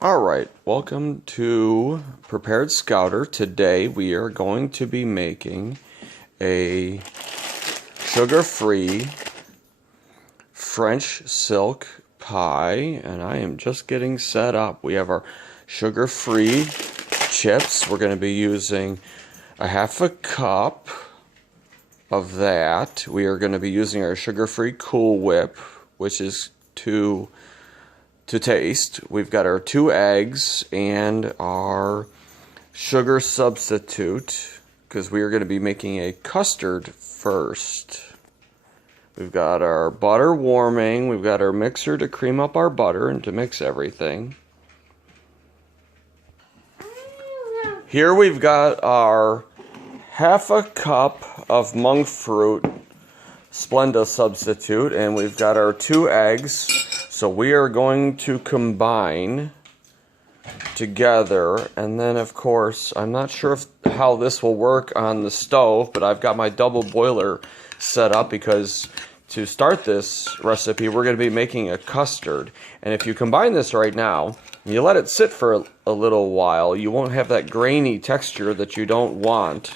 Alright, welcome to Prepared Scouter. Today we are going to be making a sugar-free French silk pie, and I am just getting set up. We have our sugar-free chips. We're going to be using a half a cup of that. We are going to be using our sugar-free Cool Whip, which is to taste. We've got our 2 eggs and our sugar substitute, because we are going to be making a custard first. We've got our butter warming. We've got our mixer to cream up our butter and to mix everything. Here we've got our half a cup of monk fruit Splenda substitute, and we've got our 2 eggs. So we are going to combine together, and then of course, I'm not sure how this will work on the stove, but I've got my double boiler set up because to start this recipe, we're going to be making a custard. And if you combine this right now, and you let it sit for a little while, you won't have that grainy texture that you don't want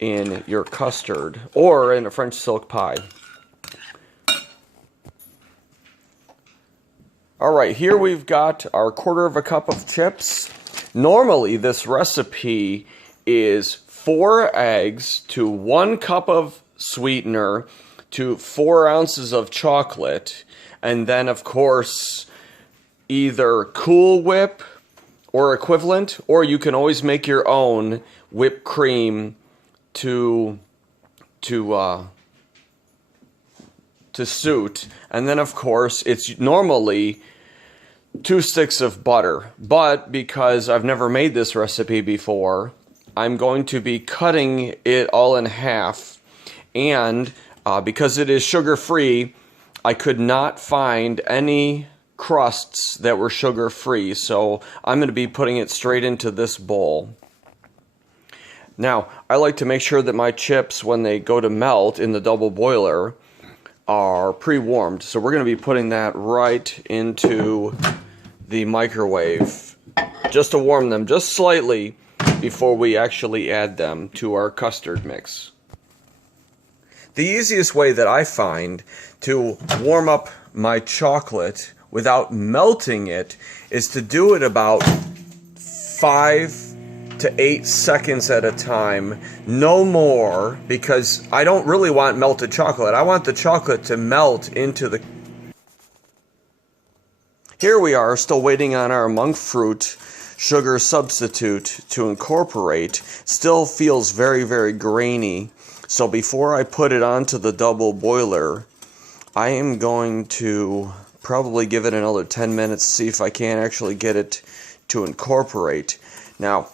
in your custard or in a French silk pie. Alright, here we've got our 1/4 cup of chips. Normally this recipe is 4 eggs to 1 cup of sweetener to 4 ounces of chocolate, and then of course either Cool Whip or equivalent, or you can always make your own whipped cream to suit. And then of course it's normally 2 sticks of butter, but because I've never made this recipe before, I'm going to be cutting it all in half, and because it is sugar-free, I could not find any crusts that were sugar-free, so I'm going to be putting it straight into this bowl. Now, I like to make sure that my chips, when they go to melt in the double boiler, are pre-warmed. So we're going to be putting that right into the microwave just to warm them just slightly before we actually add them to our custard mix. The easiest way that I find to warm up my chocolate without melting it is to do it about 5 to 8 seconds at a time, no more, because I don't really want melted chocolate. I want the chocolate to melt into the... Here we are, still waiting on our monk fruit sugar substitute to incorporate. Still feels very, very grainy. So before I put it onto the double boiler, I am going to probably give it another 10 minutes, see if I can actually get it to incorporate. Now,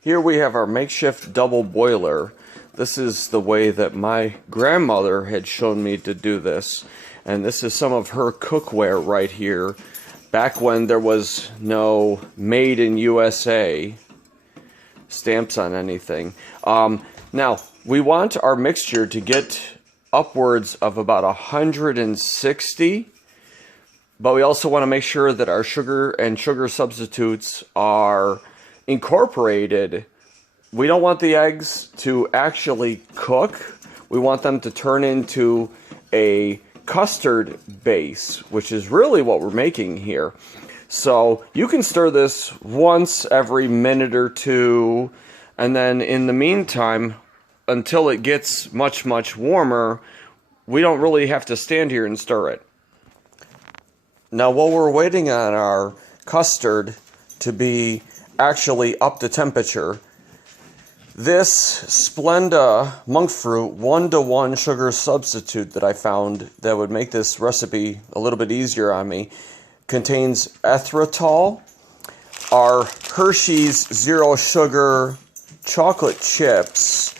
here we have our makeshift double boiler. This is the way that my grandmother had shown me to do this. And this is some of her cookware right here, back when there was no Made in USA stamps on anything. Now, we want our mixture to get upwards of about 160, but we also want to make sure that our sugar and sugar substitutes are incorporated. We don't want the eggs to actually cook. We want them to turn into a custard base, which is really what we're making here. So you can stir this once every minute or two, and then in the meantime, until it gets much, much warmer, we don't really have to stand here and stir it. Now, while we're waiting on our custard to be actually up to temperature, this Splenda monk fruit 1-to-1 sugar substitute that I found that would make this recipe a little bit easier on me contains erythritol. Our Hershey's zero sugar chocolate chips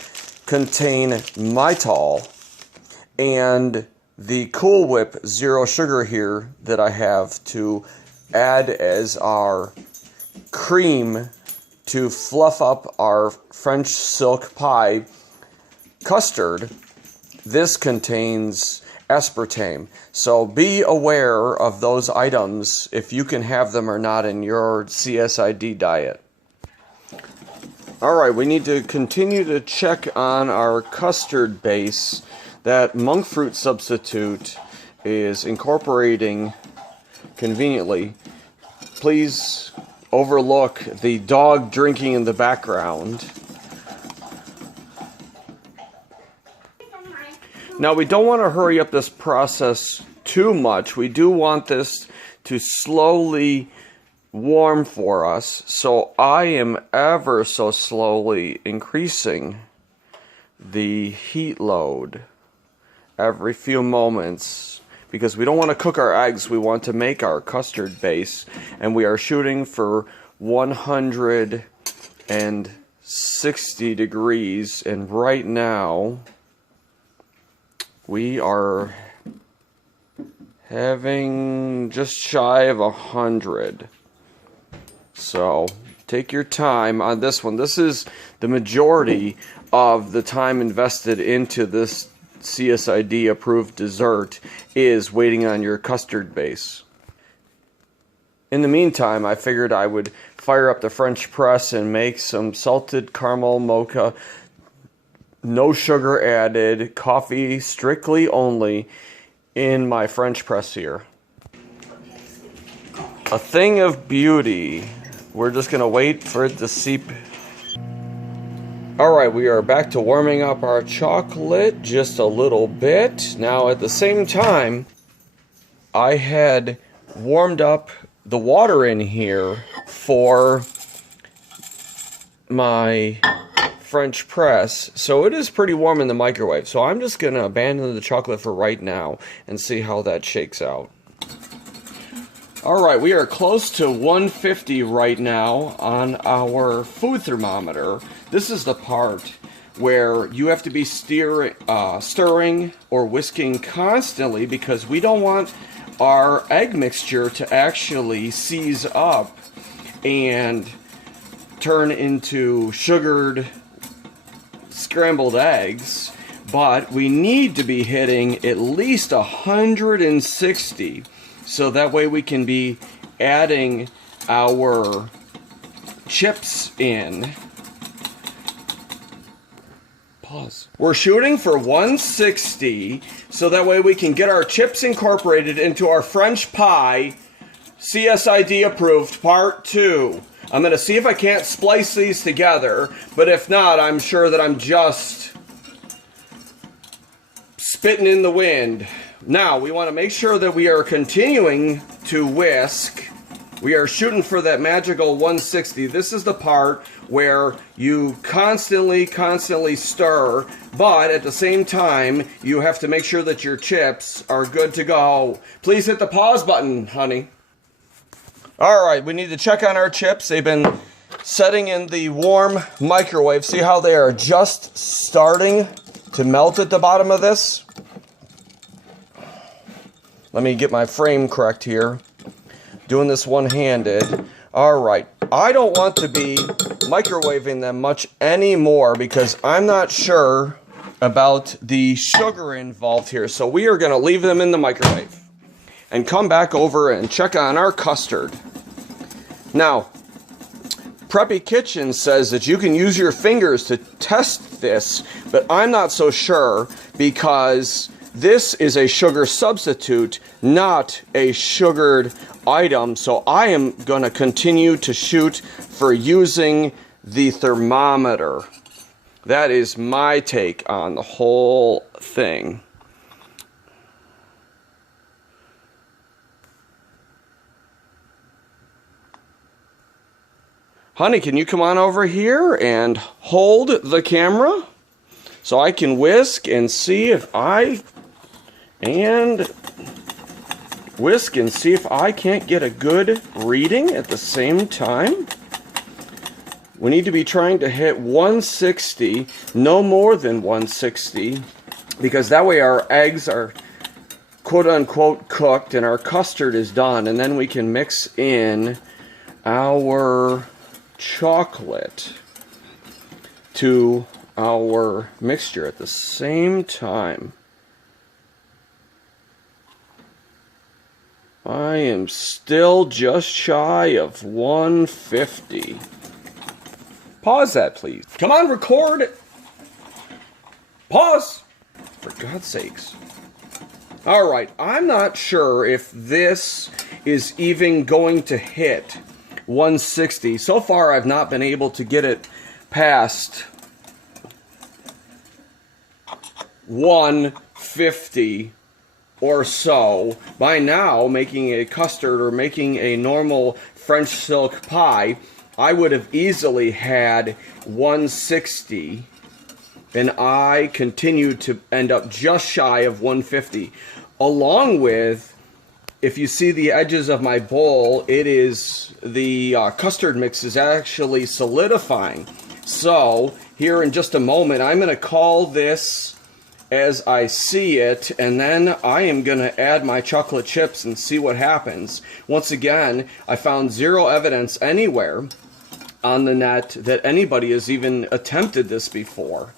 contain myrtol, and the Cool Whip zero sugar here that I have to add as our cream to fluff up our French silk pie custard. This contains aspartame. So be aware of those items if you can have them or not in your CSID diet. Alright, we need to continue to check on our custard base. That monk fruit substitute is incorporating conveniently. Please overlook the dog drinking in the background. Now, we don't want to hurry up this process too much. We do want this to slowly warm for us. So I am ever so slowly increasing the heat load every few moments, because we don't want to cook our eggs. We want to make our custard base, and we are shooting for 160 degrees, and right now we are having just shy of 100. So take your time on this one. This is the majority of the time invested into this CSID approved dessert, is waiting on your custard base. In the meantime, I figured I would fire up the French press and make some salted caramel mocha, no sugar added, coffee strictly only, in my French press here. A thing of beauty. We're just gonna wait for it to seep. Alright, we are back to warming up our chocolate just a little bit. Now, at the same time, I had warmed up the water in here for my French press, so it is pretty warm in the microwave. So I'm just going to abandon the chocolate for right now and see how that shakes out. Alright, we are close to 150 right now on our food thermometer. This is the part where you have to be stirring or whisking constantly, because we don't want our egg mixture to actually seize up and turn into sugared scrambled eggs. But we need to be hitting at least 160, so that way we can be adding our chips in. Pause. We're shooting for 160, so that way we can get our chips incorporated into our French pie, CSID approved, part 2. I'm going to see if I can't splice these together, but if not, I'm sure that I'm just spitting in the wind. Now, we want to make sure that we are continuing to whisk. We are shooting for that magical 160. This is the part where you constantly stir, but at the same time, you have to make sure that your chips are good to go. Please hit the pause button, honey. Alright, we need to check on our chips. They've been setting in the warm microwave. See how they are just starting to melt at the bottom of this? Let me get my frame correct here. Doing this one-handed. Alright, I don't want to be microwaving them much anymore because I'm not sure about the sugar involved here. So we are going to leave them in the microwave and come back over and check on our custard. Now, Preppy Kitchen says that you can use your fingers to test this, but I'm not so sure, because this is a sugar substitute, not a sugared item. So I am going to continue to shoot for using the thermometer. That is my take on the whole thing. Honey, can you come on over here and hold the camera so I can whisk and see if I can't get a good reading at the same time? We need to be trying to hit 160, no more than 160, because that way our eggs are quote-unquote cooked and our custard is done, and then we can mix in our chocolate to our mixture at the same time. I am still just shy of 150. Pause that, please. Come on, record. Pause. For God's sakes. All right, I'm not sure if this is even going to hit 160. So far, I've not been able to get it past 150 or so. By now, making a custard or making a normal French silk pie, I would have easily had 160. And I continue to end up just shy of 150. Along with, if you see the edges of my bowl, it is the custard mix is actually solidifying. So here in just a moment, I'm going to call this as I see it, and then I am going to add my chocolate chips and see what happens. Once again, I found zero evidence anywhere on the net that anybody has even attempted this before.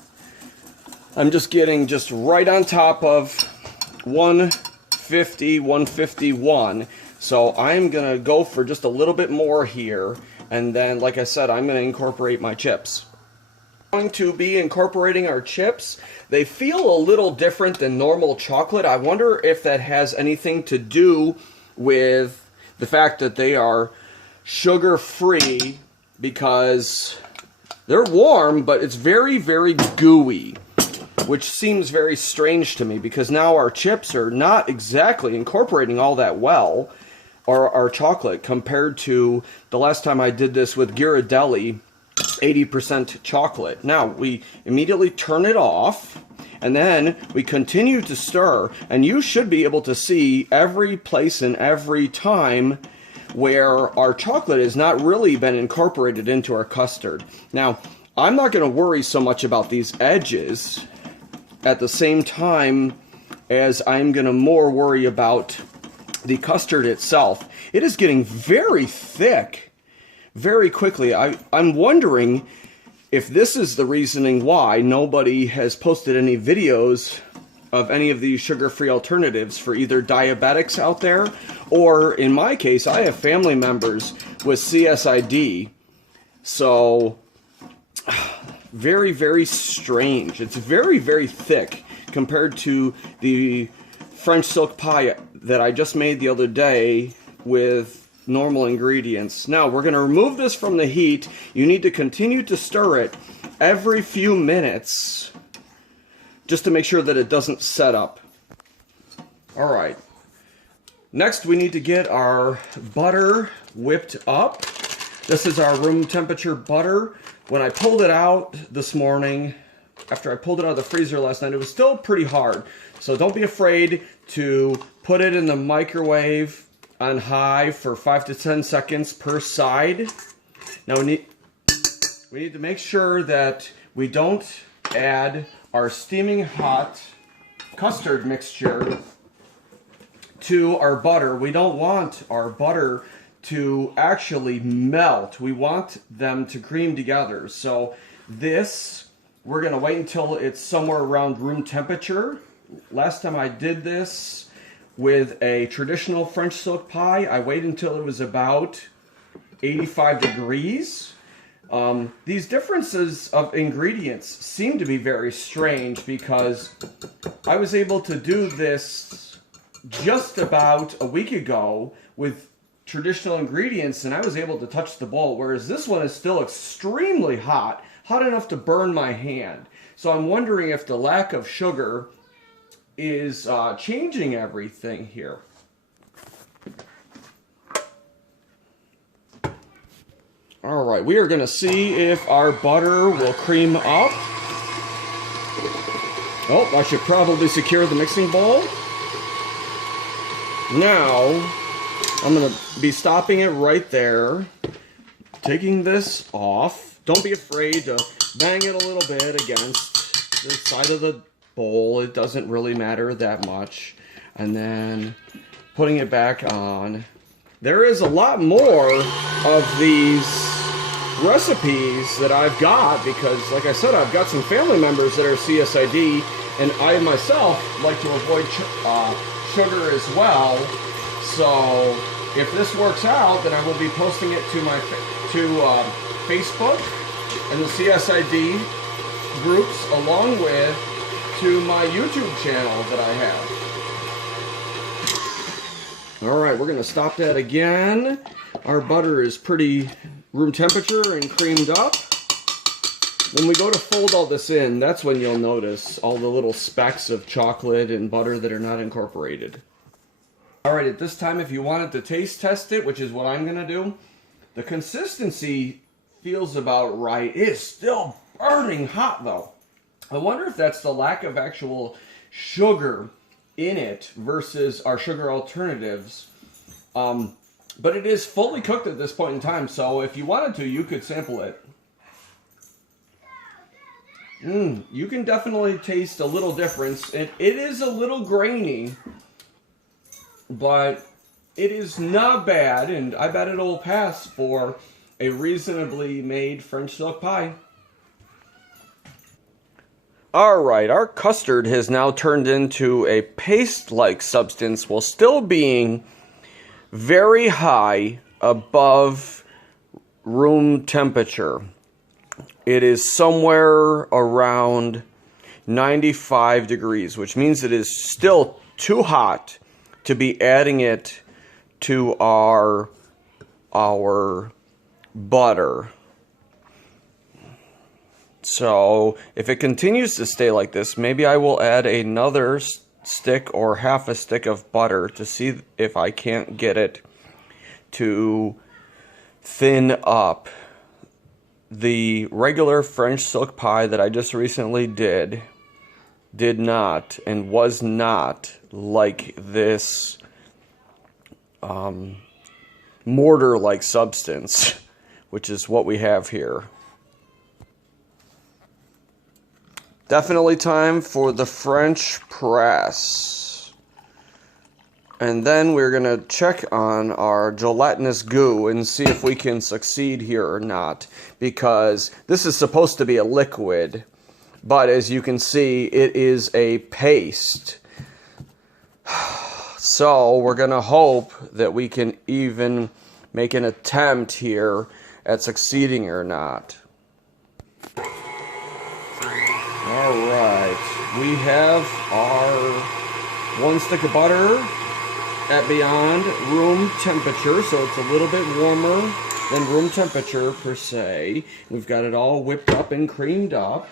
I'm just getting just right on top of 150, 151. So I'm going to go for just a little bit more here. And then, like I said, I'm going to incorporate my chips. I'm going to be incorporating our chips. They feel a little different than normal chocolate. I wonder if that has anything to do with the fact that they are sugar-free, because they're warm, but it's very, very gooey, which seems very strange to me, because now our chips are not exactly incorporating all that well, or our chocolate, compared to the last time I did this with Ghirardelli, 80% chocolate. Now, we immediately turn it off, and then we continue to stir, and you should be able to see every place and every time where our chocolate has not really been incorporated into our custard. Now, I'm not going to worry so much about these edges, at the same time as I'm going to more worry about the custard itself. It is getting very thick very quickly. I'm wondering if this is the reasoning why nobody has posted any videos of any of these sugar-free alternatives for either diabetics out there, or in my case, I have family members with CSID. So very, very strange. It's very, very thick compared to the French silk pie that I just made the other day with normal ingredients. Now, we're going to remove this from the heat. You need to continue to stir it every few minutes just to make sure that it doesn't set up. All right. Next, we need to get our butter whipped up. This is our room temperature butter. When I pulled it out this morning, after I pulled it out of the freezer last night, it was still pretty hard. So don't be afraid to put it in the microwave on high for 5 to 10 seconds per side. Now we need to make sure that we don't add our steaming hot custard mixture to our butter. We don't want our butter to actually melt. We want them to cream together. So this, we're going to wait until it's somewhere around room temperature. Last time I did this with a traditional French silk pie, I waited until it was about 85 degrees. These differences of ingredients seem to be very strange, because I was able to do this just about a week ago with traditional ingredients, and I was able to touch the bowl, whereas this one is still extremely hot, hot enough to burn my hand. So I'm wondering if the lack of sugar is changing everything here. All right, we are going to see if our butter will cream up. Oh, I should probably secure the mixing bowl. Now, I'm going to be stopping it right there, taking this off. Don't be afraid to bang it a little bit against the side of the bowl. It doesn't really matter that much. And then putting it back on. There is a lot more of these recipes that I've got, because like I said, I've got some family members that are CSID, and I myself like to avoid sugar as well. So if this works out, then I will be posting it to my Facebook and the CSID groups, along with to my YouTube channel that I have. All right, we're gonna stop that again. Our butter is pretty room temperature and creamed up. When we go to fold all this in, that's when you'll notice all the little specks of chocolate and butter that are not incorporated. All right, at this time, if you wanted to taste test it, which is what I'm gonna do, the consistency feels about right. It is still burning hot though. I wonder if that's the lack of actual sugar in it versus our sugar alternatives. But it is fully cooked at this point in time, so if you wanted to, you could sample it. You can definitely taste a little difference. It is a little grainy, but it is not bad, and I bet it'll pass for a reasonably made French silk pie. Alright, our custard has now turned into a paste-like substance while still being very high above room temperature. It is somewhere around 95 degrees, which means it is still too hot to be adding it to our butter. So if it continues to stay like this, maybe I will add another stick or half a stick of butter to see if I can't get it to thin up. The regular French silk pie that I just recently did not and was not like this mortar-like substance, which is what we have here. Definitely time for the French press. And then we're going to check on our gelatinous goo and see if we can succeed here or not. Because this is supposed to be a liquid, but as you can see, it is a paste. So we're going to hope that we can even make an attempt here at succeeding or not. Alright, we have our 1 stick of butter at beyond room temperature, so it's a little bit warmer than room temperature per se. We've got it all whipped up and creamed up,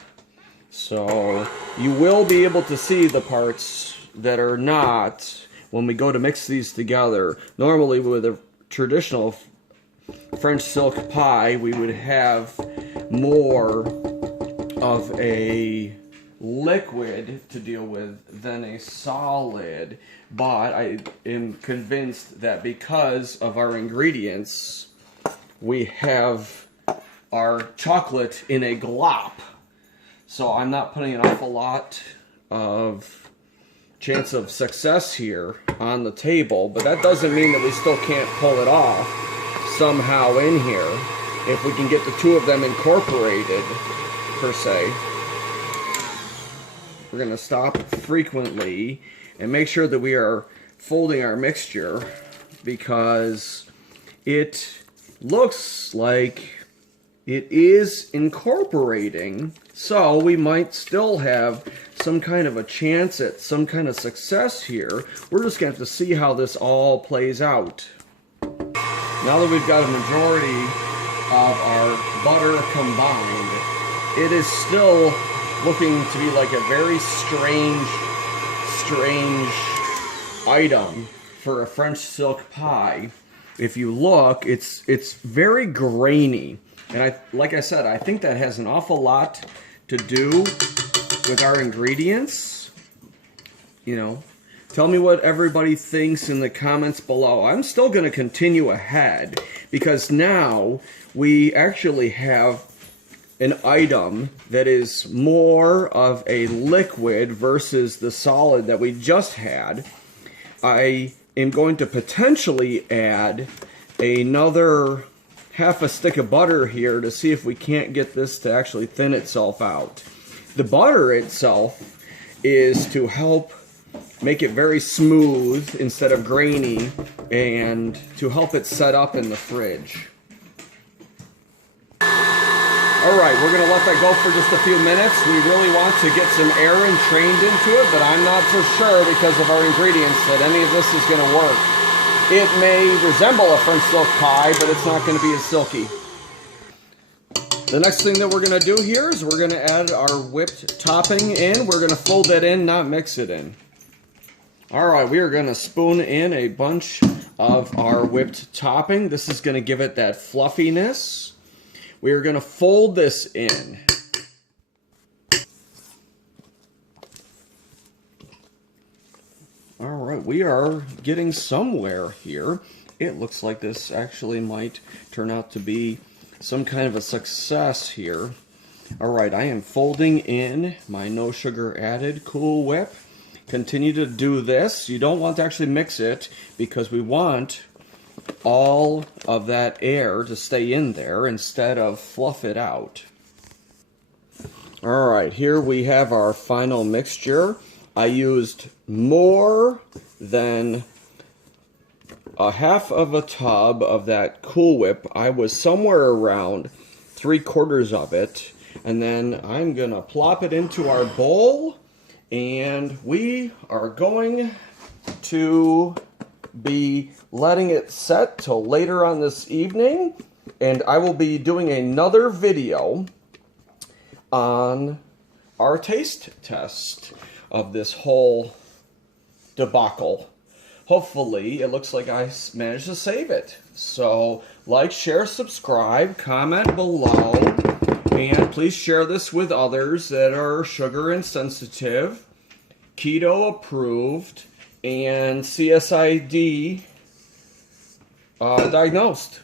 so you will be able to see the parts that are not when we go to mix these together. Normally with a traditional French silk pie, we would have more of a liquid to deal with than a solid, but I am convinced that because of our ingredients, we have our chocolate in a glop. So I'm not putting an awful lot of chance of success here on the table, but that doesn't mean that we still can't pull it off somehow in here if we can get the two of them incorporated per se. We're going to stop frequently and make sure that we are folding our mixture, because it looks like it is incorporating, so we might still have some kind of a chance at some kind of success here. We're just going to have to see how this all plays out. Now that we've got a majority of our butter combined, it is still looking to be like a very strange item for a French silk pie. If you look, it's very grainy, and like I said, I think that has an awful lot to do with our ingredients. You know, tell me what everybody thinks in the comments below. I'm still going to continue ahead because now we actually have an item that is more of a liquid versus the solid that we just had. I am going to potentially add another half a stick of butter here to see if we can't get this to actually thin itself out. The butter itself is to help make it very smooth instead of grainy, and to help it set up in the fridge. Alright, we're going to let that go for just a few minutes. We really want to get some air entrained into it, but I'm not so sure because of our ingredients that any of this is going to work. It may resemble a French silk pie, but it's not going to be as silky. The next thing that we're going to do here is we're going to add our whipped topping in. We're going to fold that in, not mix it in. Alright, we are going to spoon in a bunch of our whipped topping. This is going to give it that fluffiness. We are going to fold this in. Alright, we are getting somewhere here. It looks like this actually might turn out to be some kind of a success here. Alright, I am folding in my no sugar added Cool Whip. Continue to do this. You don't want to actually mix it because we want all of that air to stay in there instead of fluff it out. Alright, here we have our final mixture. I used more than a half of a tub of that Cool Whip. I was somewhere around 3/4 of it. And then I'm gonna plop it into our bowl, and we are going to be letting it set till later on this evening, and I will be doing another video on our taste test of this whole debacle. Hopefully, it looks like I managed to save it. So, like, share, subscribe, comment below, and please share this with others that are sugar insensitive, keto approved, and CSID diagnosed.